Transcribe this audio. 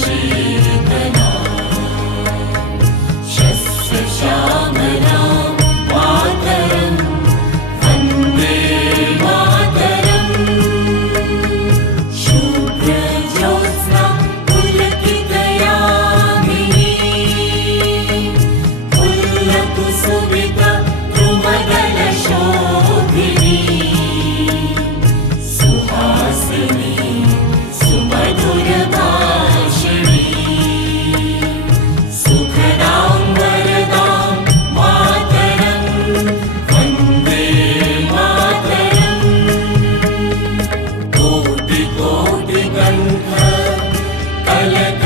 शीतला श्यामलां मातरं वन्दे मातरम् शुभ्रज्योत्स्ना पुलकितयामिनी फुल्लकुसुमिता द्रुमदलशोभिनी सुहासिनी सुमधुरभाषिणी सुखदां वरदां मातरं वन्दे मातरम् कोटि कोटि कण्ठ कलक